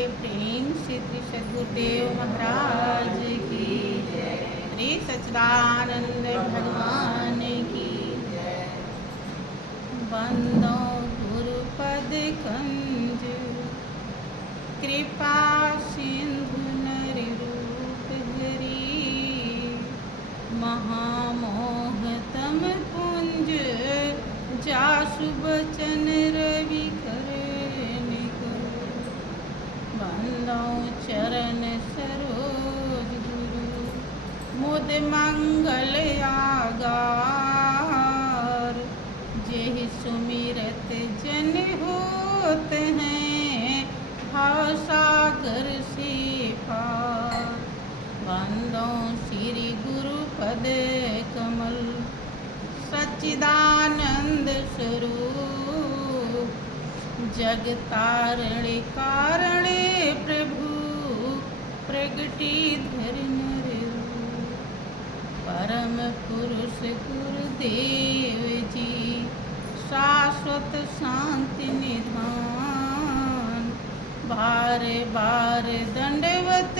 बोलिए प्रेम से श्री सद्गुरुदेव महाराज की जय। श्री सच्चिदानंद भगवान की जय। बंदो गुरुपद कंज कृपा सिंधु नर रूप हरि महामोहतम पुंज जासु बचन रवि बंदो चरण सरोज गुरु मुद मंगल आगार जेहि सुमिरत जन होत हैं भव सागर से पार। बंदो श्री गुरु पद कमल सच्चिदानंद स्वरूप जग तारणे कारणे प्रभु प्रगति धर नर रूप। परम पुरुष गुरुदेव जी शाश्वत शांति निधान बार बार दंडवत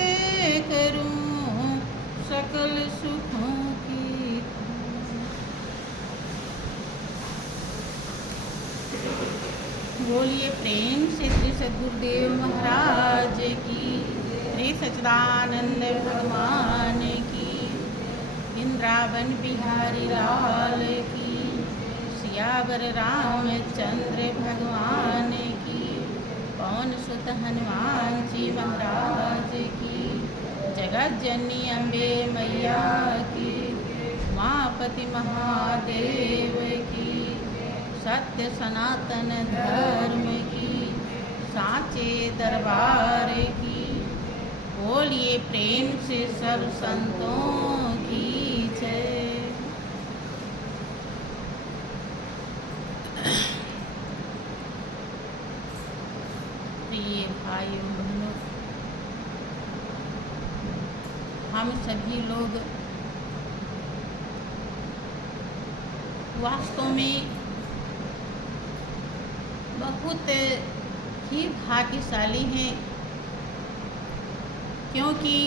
करूं सकल सुखों की। बोलिए प्रेम से श्री सद्गुरुदेव महाराज की, श्री सच्चिदानंद भगवान की, इंद्रावन बिहारी लाल की, सियावर रामचंद्र भगवान की, पवन सुत हनुमान जी महाराज की, जगत जननी अम्बे मैया की, उमापति महादेव की, सत्य सनातन धर्म की, साचे दरबार की। बोलिए प्रेम से सब संतों की जय। प्रिय भाइयों बहनों, हम सभी लोग वास्तव में बहुत ही भाग्यशाली हैं, क्योंकि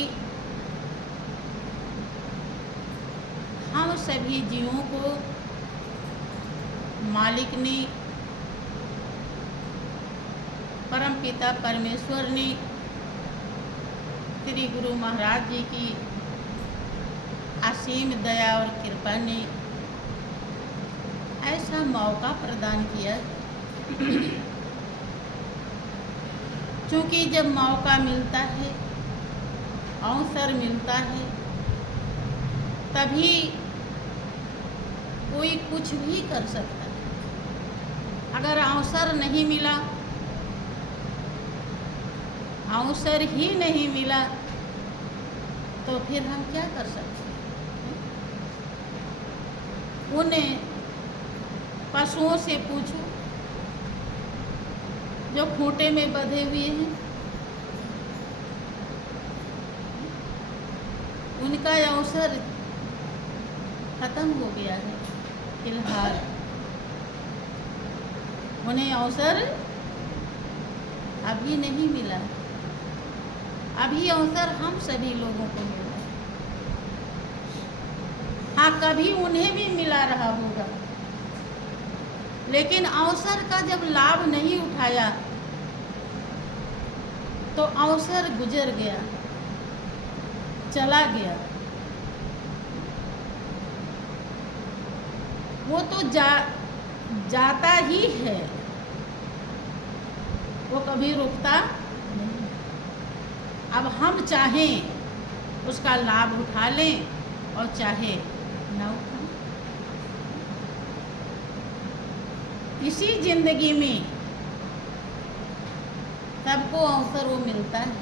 हम सभी जीवों को मालिक ने, परमपिता परमेश्वर ने, श्री गुरु महाराज जी की असीम दया और कृपा ने ऐसा मौका प्रदान किया। क्योंकि जब मौका मिलता है, अवसर मिलता है, तभी कोई कुछ भी कर सकता है। अगर अवसर नहीं मिला, अवसर ही नहीं मिला, तो फिर हम क्या कर सकते हैं। उन पशुओं से पूछो जो खूंटे में बंधे हुए हैं, उनका अवसर खत्म हो गया है। फिलहाल उन्हें अवसर अभी नहीं मिला, अभी अवसर हम सभी लोगों को मिला। हाँ, कभी उन्हें भी मिला रहा होगा, लेकिन अवसर का जब लाभ नहीं उठाया तो अवसर गुजर गया, चला गया। वो तो जाता ही है, वो कभी रुकता नहीं। अब हम चाहें उसका लाभ उठा लें और चाहे न उठाएं। इसी जिंदगी में सबको अवसर वो मिलता है,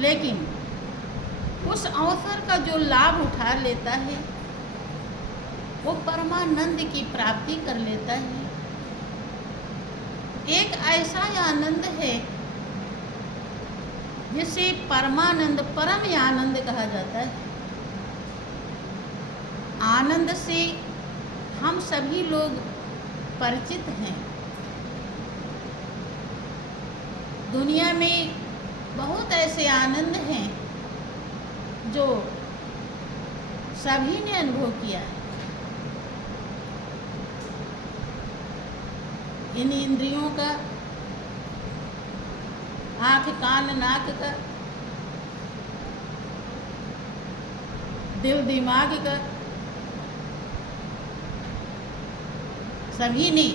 लेकिन उस अवसर का जो लाभ उठा लेता है वो परमानंद की प्राप्ति कर लेता है। एक ऐसा आनंद है जिसे परमानंद, परम आनंद कहा जाता है। आनंद से हम सभी लोग परिचित हैं। दुनिया में बहुत ऐसे आनंद हैं जो सभी ने अनुभव किया है। इन इंद्रियों का, आँख कान नाक का, दिल दिमाग का, सभी ने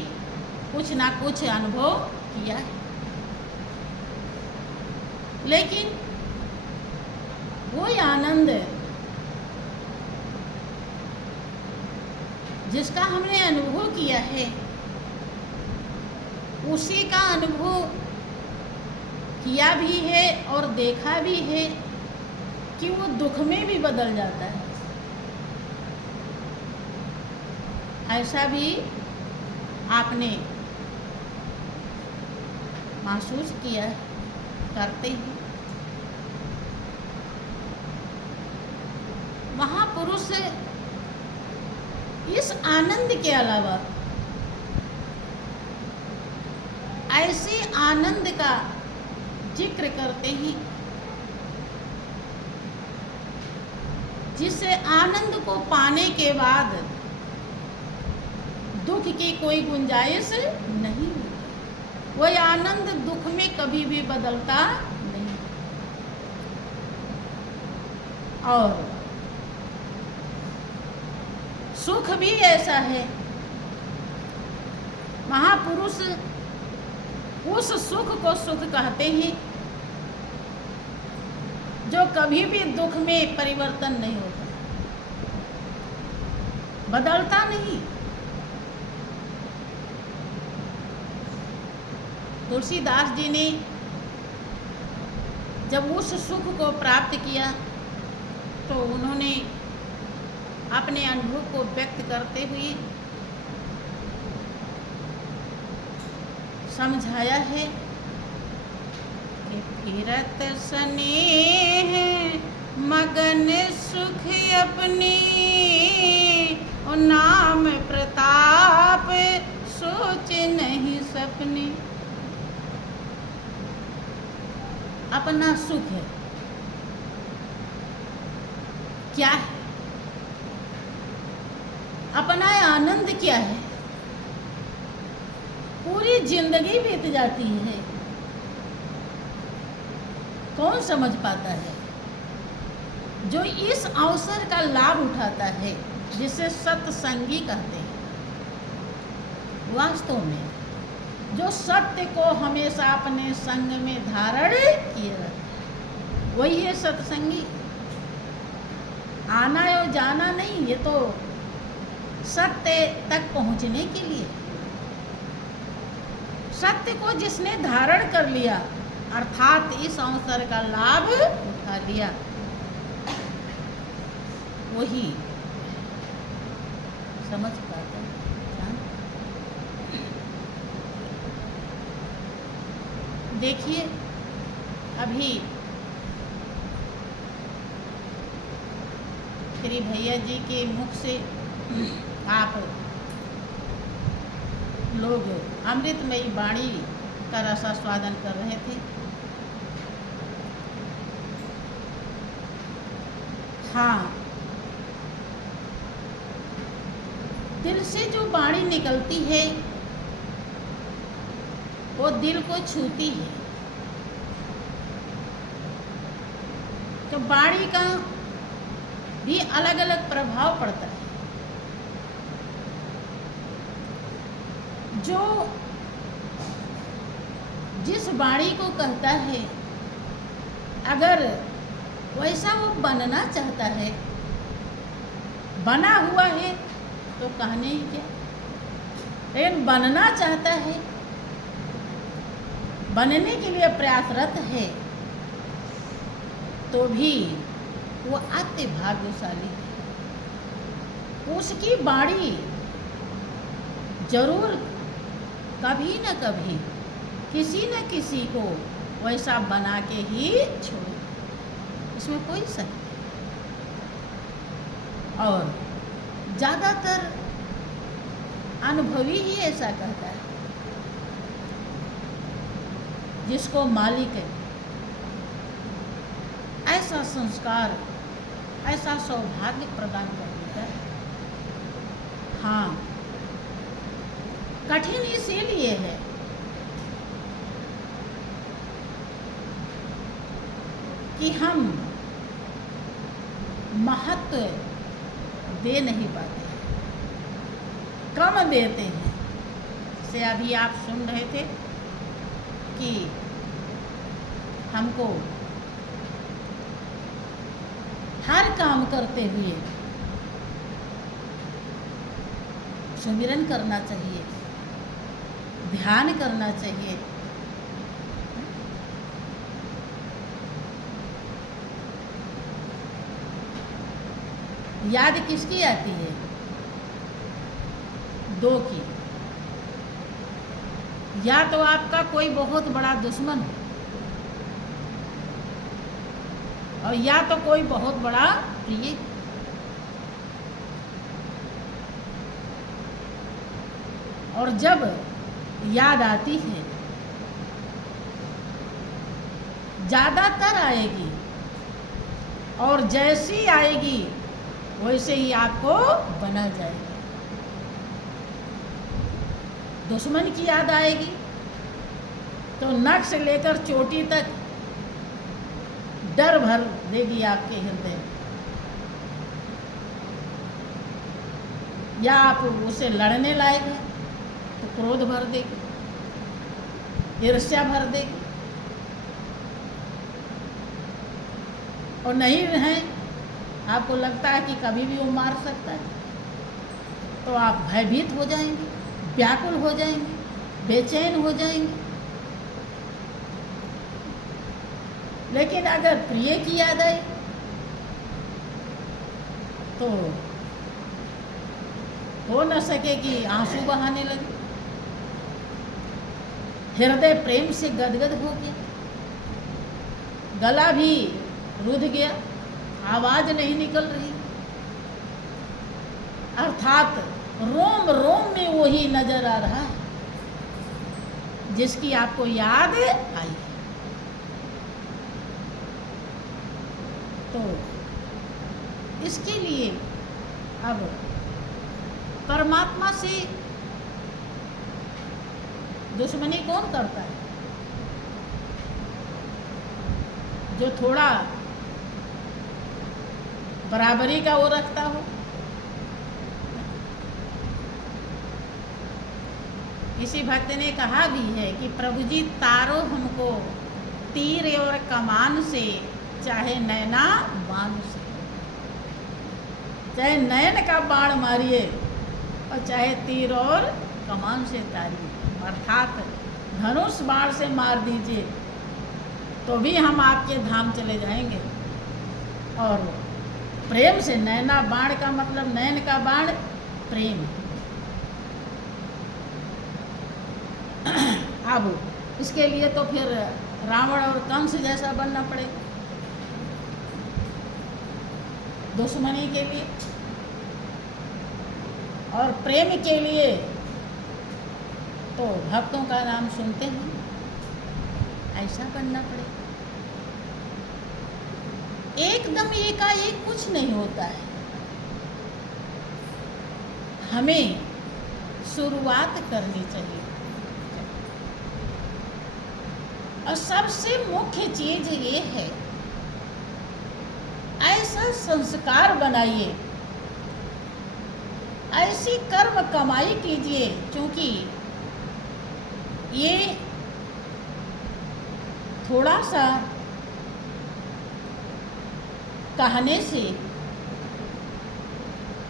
कुछ ना कुछ अनुभव किया है। लेकिन वो आनंद जिसका हमने अनुभव किया है, उसी का अनुभव किया भी है और देखा भी है कि वो दुख में भी बदल जाता है। ऐसा भी आपने महसूस किया, करते हैं। महापुरुष इस आनंद के अलावा ऐसे आनंद का जिक्र करते हैं जिससे आनंद को पाने के बाद दुख की कोई गुंजाइश नहीं होती। वह आनंद दुख में कभी भी बदलता नहीं। और सुख भी ऐसा है, महापुरुष उस सुख को सुख कहते हैं जो कभी भी दुख में परिवर्तन नहीं होता, बदलता नहीं। तुलसीदास जी ने जब उस सुख को प्राप्त किया तो उन्होंने अपने अनुभव को व्यक्त करते हुए समझाया है कि फिरत स्नेह मगन सुख अपनी, और नाम प्रताप सोच नहीं सपने। अपना सुख है क्या है, अपना आनंद क्या है, पूरी जिंदगी बीत जाती है, कौन समझ पाता है? जो इस अवसर का लाभ उठाता है, जिसे सत्संगी कहते हैं। वास्तव में जो सत्य को हमेशा अपने संग में धारण किए रहता है, वही है सत्संगी। आना और जाना नहीं, ये तो सत्य तक पहुंचने के लिए। सत्य को जिसने धारण कर लिया, अर्थात इस अवसर का लाभ उठा लिया, वही समझ पाता है। देखिए, अभी श्री भैया जी के मुख से आप लोग अमृतमयी वाणी का रसास्वादन कर रहे थे। हाँ, दिल से जो वाणी निकलती है वो दिल को छूती है। तो वाणी का भी अलग अलग प्रभाव पड़ता है। जो जिस वाणी को कहता है, अगर वैसा वो बनना चाहता है, बना हुआ है तो कहने ही क्या, लेकिन बनना चाहता है, बनने के लिए प्रयासरत है, तो भी वो अति भाग्यशाली है। उसकी वाणी जरूर कभी न कभी किसी न किसी को वैसा बना के ही छोड़े, इसमें कोई शक नहीं। और ज़्यादातर अनुभवी ही ऐसा कहता है। जिसको मालिक है, ऐसा संस्कार, ऐसा सौभाग्य प्रदान कर देता है। हाँ, कठिन इसीलिए है कि हम महत्व दे नहीं पाते, कम देते हैं। जैसे अभी आप सुन रहे थे कि हमको हर काम करते हुए सुमिरन करना चाहिए, ध्यान करना चाहिए। याद किसकी आती है? दो की। या तो आपका कोई बहुत बड़ा दुश्मन हो, और या तो कोई बहुत बड़ा प्रिय। और जब याद आती है, ज़्यादातर आएगी, और जैसी आएगी वैसे ही आपको बना जाएगा। दुश्मन की याद आएगी तो नख से लेकर चोटी तक डर भर देगी आपके हृदय में, या आप उसे लड़ने लाएगा तो क्रोध भर देगी, ईर्ष्या भर देगी। और नहीं है, आपको लगता है कि कभी भी वो मार सकता है, तो आप भयभीत हो जाएंगे, व्याकुल हो जाएंगे, बेचैन हो जाएंगे। लेकिन अगर प्रिय की याद आई तो हो न सके कि आंसू बहाने लगे, हृदय प्रेम से गदगद हो गया, गला भी रुध गया, आवाज नहीं निकल रही, अर्थात रोम रोम में वही नजर आ रहा है जिसकी आपको याद आई। तो इसके लिए अब परमात्मा से दुश्मनी कौन करता है? जो थोड़ा बराबरी का वो रखता हो। किसी भक्त ने कहा भी है कि प्रभु जी तारो हमको तीर और कमान से, चाहे नैना बाण से। चाहे नयन का बाण मारिए और चाहे तीर और कमान से तारिए, अर्थात धनुष बाण से मार दीजिए तो भी हम आपके धाम चले जाएंगे। और प्रेम से, नैना बाण का मतलब, नयन का बाण प्रेम। अब इसके लिए तो फिर रावण और कंस जैसा बनना पड़ेगा दुश्मनी के लिए, और प्रेम के लिए तो भक्तों का नाम सुनते हैं, ऐसा बनना पड़ेगा। एकदम एकाएक कुछ नहीं होता है, हमें शुरुआत करनी चाहिए। और सबसे मुख्य चीज ये है, ऐसा संस्कार बनाइए, ऐसी कर्म कमाई कीजिए, क्योंकि ये थोड़ा सा कहने से,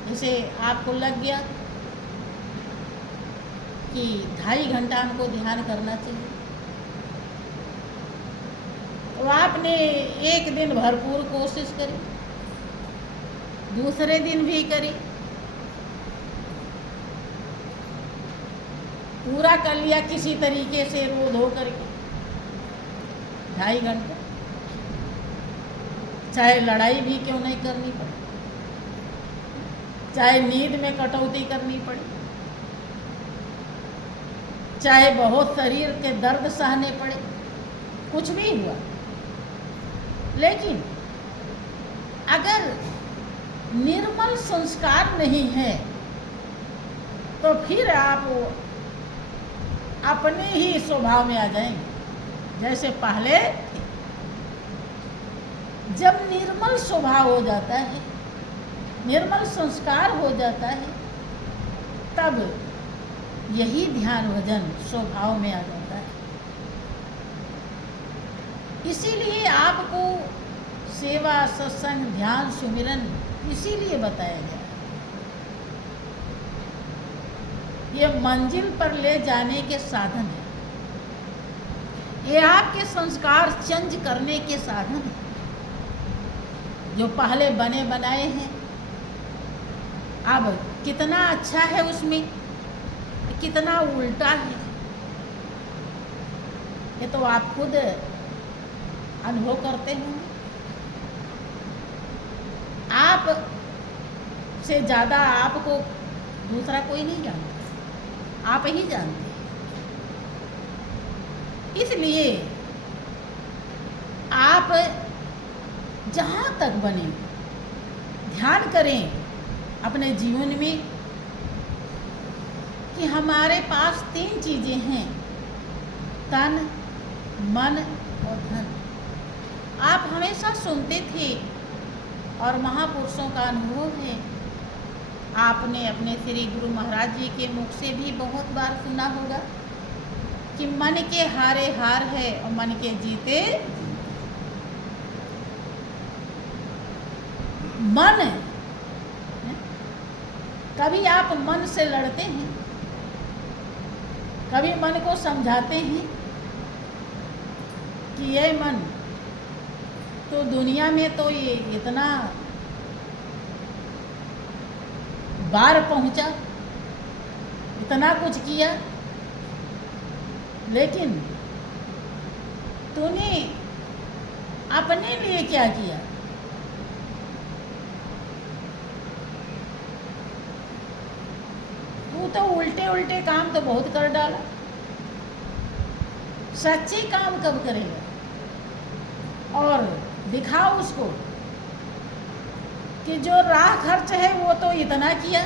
जैसे आपको लग गया कि 2.5 घंटा हमको ध्यान करना चाहिए, तो आपने एक दिन भरपूर कोशिश करी, दूसरे दिन भी करी, पूरा कर लिया किसी तरीके से रो धो करके 2.5 घंटे, चाहे लड़ाई भी क्यों नहीं करनी पड़े, चाहे नींद में कटौती करनी पड़े, चाहे बहुत शरीर के दर्द सहने पड़े, कुछ भी हुआ, लेकिन अगर निर्मल संस्कार नहीं है तो फिर आप अपने ही स्वभाव में आ जाएंगे जैसे पहले थे। जब निर्मल स्वभाव हो जाता है, निर्मल संस्कार हो जाता है, तब यही ध्यान भजन स्वभाव में आ जाता है। इसीलिए आपको सेवा, सत्संग, ध्यान, सुमिरन इसीलिए बताया गया। ये मंजिल पर ले जाने के साधन है, ये आपके संस्कार चेंज करने के साधन है। जो पहले बने बनाए हैं अब कितना अच्छा है, उसमें कितना उल्टा है, ये तो आप खुद अनुभव करते होंगे। आप से ज़्यादा आपको दूसरा कोई नहीं जानता, आप ही जानते हैं। इसलिए आप जहाँ तक बने ध्यान करें अपने जीवन में कि हमारे पास 3 चीज़ें हैं, तन, मन और धन। आप हमेशा सुनते थे और महापुरुषों का अनुभव है, आपने अपने श्री गुरु महाराज जी के मुख से भी बहुत बार सुना होगा कि मन के हारे हार है और मन के जीते। मन, कभी आप मन से लड़ते हैं, कभी मन को समझाते हैं कि ये मन तो दुनिया में तो ये इतना बार पहुंचा, इतना कुछ किया, लेकिन तूने अपने लिए क्या किया? तू तो उल्टे उल्टे काम तो बहुत कर डाला, सच्चे काम कब करेगा? और दिखाओ उसको कि जो राह खर्च है वो तो इतना किया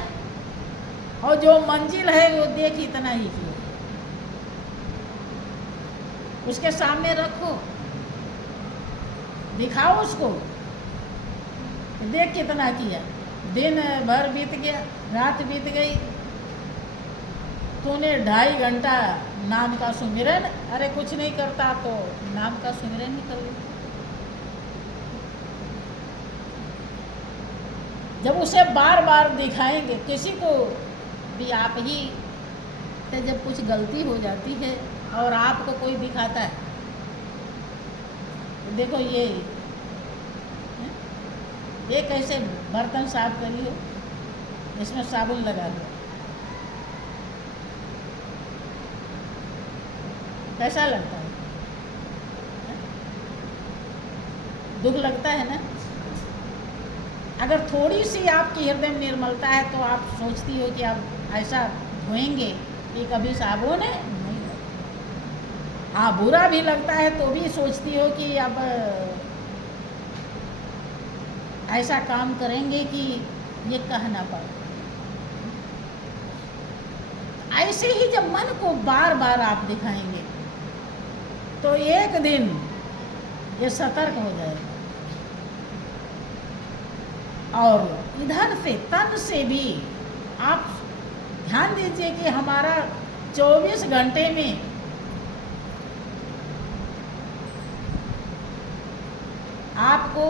और जो मंजिल है वो देख इतना ही किया। उसके सामने रखो, दिखाओ उसको, देख कितना किया। दिन भर बीत गया, रात बीत गई, तूने 2.5 घंटा नाम का सुमिरन, अरे कुछ नहीं करता तो नाम का सुमिरन ही कर लेता। जब उसे बार बार दिखाएंगे, किसी को भी आप ही से जब कुछ गलती हो जाती है और आपको कोई दिखाता है, तो देखो ये कैसे बर्तन साफ करी हो, इसमें साबुन लगा दो, कैसा लगता है? दुख लगता है ना? अगर थोड़ी सी आपकी हृदय में निर्मलता है तो आप सोचती हो कि आप ऐसा धोएंगे कि कभी साबुन है नहीं लगता। हाँ, बुरा भी लगता है तो भी सोचती हो कि अब ऐसा काम करेंगे कि ये कहना पड़े। ऐसे ही जब मन को बार बार आप दिखाएंगे तो एक दिन ये सतर्क हो जाएगा। और इधर से तन से भी आप ध्यान दीजिए कि हमारा 24 घंटे में आपको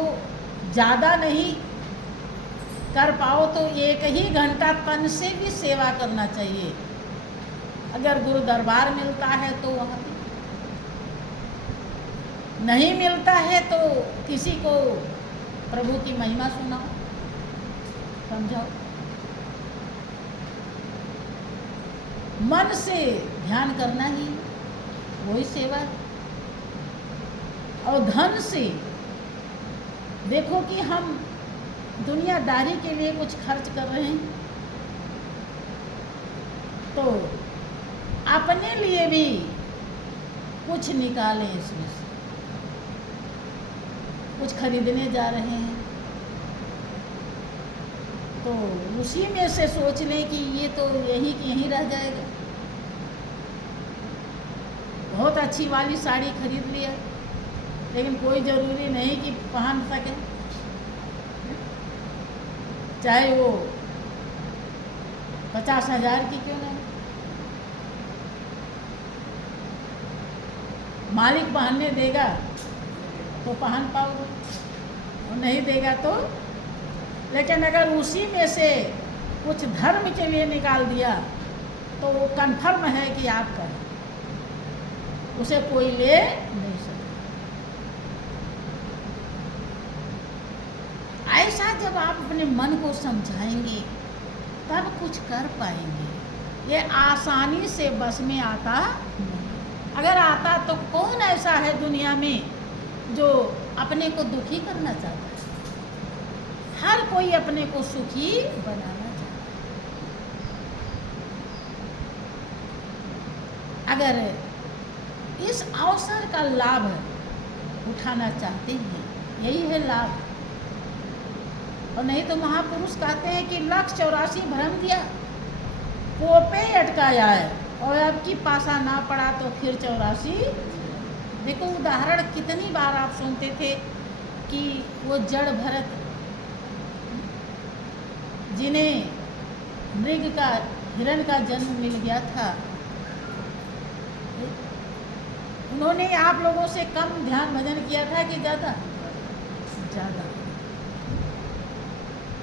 ज़्यादा नहीं कर पाओ तो 1 ही घंटा तन से भी सेवा करना चाहिए। अगर गुरु दरबार मिलता है तो वहाँ भी, नहीं मिलता है तो किसी को प्रभु की महिमा सुनाओ, समझाओ। मन से ध्यान करना ही वही सेवा है। और धन से देखो कि हम दुनियादारी के लिए कुछ खर्च कर रहे हैं तो अपने लिए भी कुछ निकालें इसमें से। कुछ खरीदने जा रहे हैं, तो उसी में से सोच लें कि ये तो यहीं की यहीं रह जाएगा। बहुत अच्छी वाली साड़ी खरीद लिया, लेकिन कोई ज़रूरी नहीं कि पहन सके, चाहे वो 50,000 की क्यों नहीं। मालिक पहनने देगा तो पहन पाओगे, और नहीं देगा तो। लेकिन अगर उसी में से कुछ धर्म के लिए निकाल दिया तो वो कन्फर्म है कि आपका है, उसे कोई ले नहीं सकता। ऐसा जब आप अपने मन को समझाएंगे तब कुछ कर पाएंगे। ये आसानी से बस में आता नहीं। अगर आता तो कौन ऐसा है दुनिया में जो अपने को दुखी करना चाहता है? हर कोई अपने को सुखी बनाना चाहता है। अगर इस अवसर का लाभ उठाना चाहते हैं, यही है लाभ। और नहीं तो महापुरुष कहते हैं कि 184 भ्रम दिया, कोपे अटकाया है, और अब की पासा ना पड़ा तो फिर 84। देखो उदाहरण कितनी बार आप सुनते थे कि वो जड़ भरत जिन्हें मृग का हिरण का जन्म मिल गया था, उन्होंने आप लोगों से कम ध्यान भजन किया था कि ज़्यादा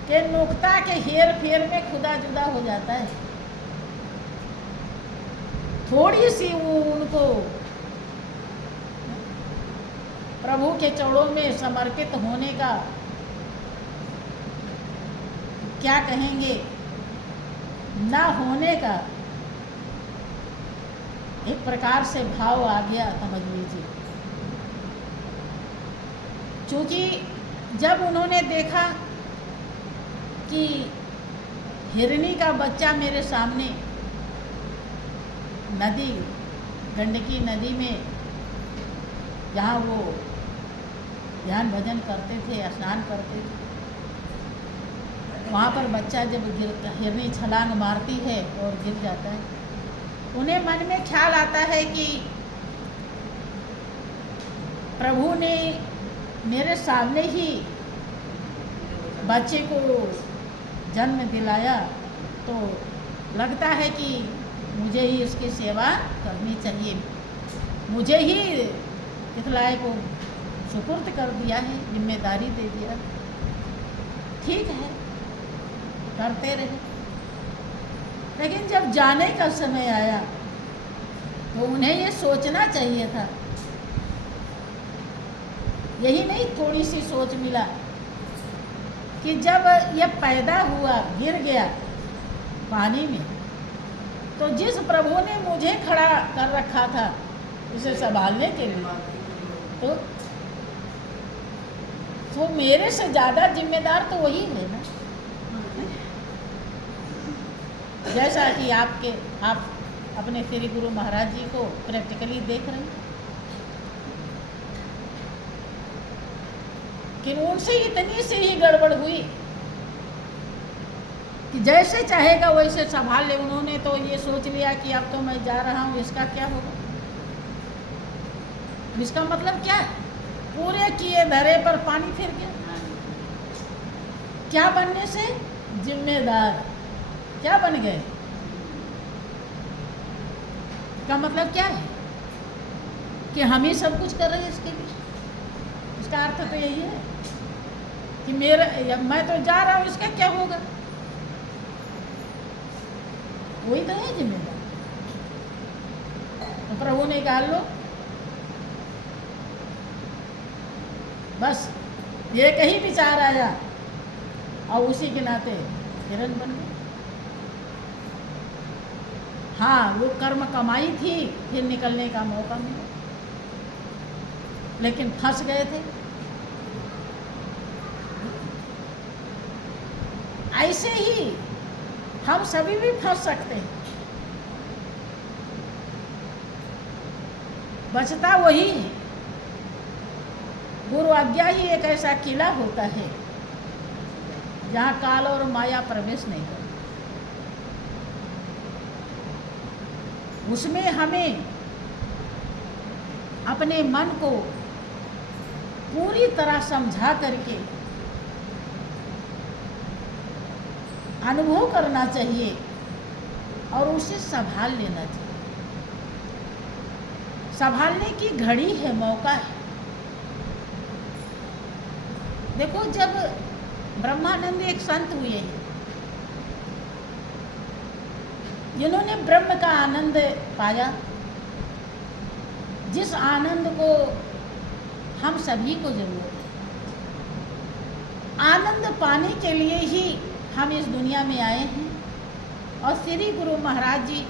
के नुक्ता के हेर फेर में खुदा जुदा हो जाता है। थोड़ी सी वो उनको प्रभु के चरणों में समर्पित होने का क्या कहेंगे, ना होने का एक प्रकार से भाव आ गया, समझ लीजिए। क्योंकि जब उन्होंने देखा कि हिरनी का बच्चा मेरे सामने नदी, गंडकी नदी में जहाँ वो ध्यान भजन करते थे, स्नान करते थे, वहाँ पर बच्चा जब हिरनी छलांग मारती है और गिर जाता है, उन्हें मन में ख्याल आता है कि प्रभु ने मेरे सामने ही बच्चे को जन्म दिलाया, तो लगता है कि मुझे ही इसकी सेवा करनी चाहिए। मुझे ही इतलाए को सुपुर्द कर दिया है, जिम्मेदारी दे दिया, ठीक है, करते रहे। लेकिन जब जाने का समय आया तो उन्हें ये सोचना चाहिए था, यही नहीं थोड़ी सी सोच मिला कि जब ये पैदा हुआ, गिर गया पानी में, तो जिस प्रभु ने मुझे खड़ा कर रखा था इसे संभालने के लिए, तो मेरे से ज़्यादा जिम्मेदार तो वही है ना। जैसा कि आप अपने श्री गुरु महाराज जी को प्रैक्टिकली देख रहे हैं कि उनसे इतनी सी ही गड़बड़ हुई कि जैसे चाहेगा वैसे संभाल ले। उन्होंने तो ये सोच लिया कि अब तो मैं जा रहा हूँ, इसका क्या होगा। इसका मतलब क्या है, पूरे किए धरे पर पानी फिर गया। क्या बनने से? जिम्मेदार। क्या बन गए? का मतलब क्या है कि हम ही सब कुछ कर रहे हैं इसके लिए। इसका अर्थ तो यही है कि मैं तो जा रहा हूँ, इसका क्या होगा। वही तो है जिम्मेदार। तो प्रभु ने कहा लो बस एक ही विचार आया और उसी के नाते हिरण बन गए। हाँ, वो कर्म कमाई थी, फिर निकलने का मौका मिला, लेकिन फंस गए थे। ऐसे ही हम सभी भी फंस सकते हैं। बचता वही है गुरु आज्ञा ही एक ऐसा किला होता है जहाँ काल और माया प्रवेश नहीं करती। उसमें हमें अपने मन को पूरी तरह समझा करके अनुभव करना चाहिए और उसे संभाल लेना चाहिए। संभालने की घड़ी है, मौका है। देखो, जब ब्रह्मानंद एक संत हुए हैं जिन्होंने ब्रह्म का आनंद पाया, जिस आनंद को हम सभी को जरूरत है। आनंद पाने के लिए ही हम इस दुनिया में आए हैं और श्री गुरु महाराज जी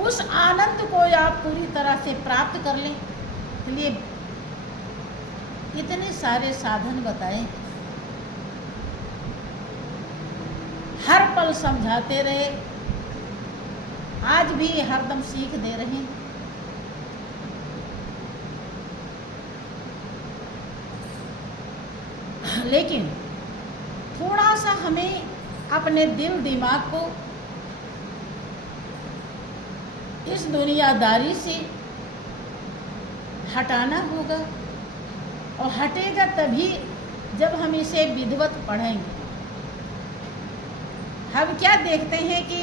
उस आनंद को आप पूरी तरह से प्राप्त कर लें, इसलिए इतने सारे साधन बताए, हर पल समझाते रहे, आज भी हरदम सीख दे रहे हैं। लेकिन थोड़ा सा हमें अपने दिल दिमाग को इस दुनियादारी से हटाना होगा, और हटेगा तभी जब हम इसे विधिवत पढ़ेंगे। हम क्या देखते हैं कि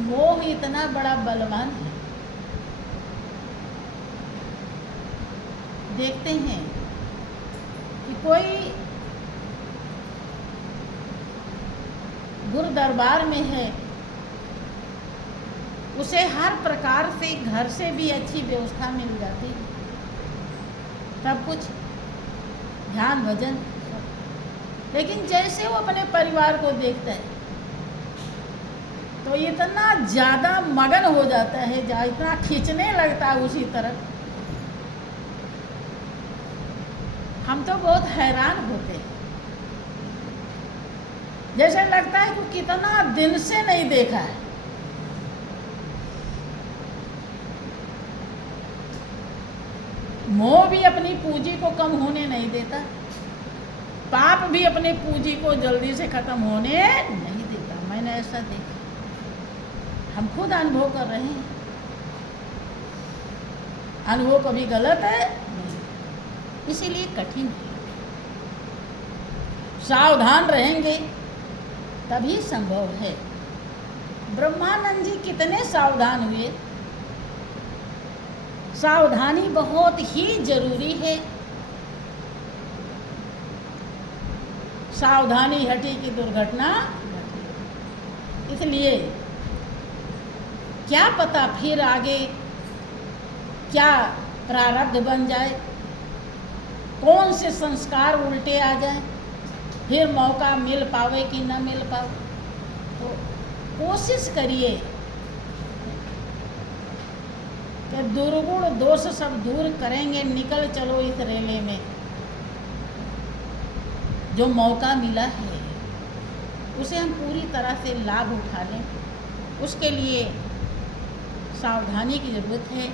मोह इतना बड़ा बलवान है। देखते हैं कि कोई गुरु दरबार में है, उसे हर प्रकार से घर से भी अच्छी व्यवस्था मिल जाती है, सब कुछ, ध्यान भजन, लेकिन जैसे वो अपने परिवार को देखता है तो इतना ज़्यादा मगन हो जाता है, इतना खींचने लगता है उसी तरफ, हम तो बहुत हैरान होते हैं। जैसे लगता है कि कितना दिन से नहीं देखा है। मोह भी अपनी पूंजी को कम होने नहीं देता, पाप भी अपनी पूंजी को जल्दी से खत्म होने नहीं देता। मैंने ऐसा देखा, हम खुद अनुभव कर रहे हैं। अनुभव कभी गलत है नहीं, इसीलिए कठिन है। सावधान रहेंगे तभी संभव है। ब्रह्मानंद जी कितने सावधान हुए। सावधानी बहुत ही जरूरी है। सावधानी हटी की दुर्घटना घटी। इसलिए क्या पता फिर आगे क्या प्रारब्ध बन जाए, कौन से संस्कार उल्टे आ जाए, फिर मौका मिल पावे कि न मिल पावे। तो कोशिश करिए कि दुर्गुण दोष सब दूर करेंगे, निकल चलो इस रेले में। जो मौका मिला है उसे हम पूरी तरह से लाभ उठा लें। उसके लिए सावधानी की ज़रूरत है।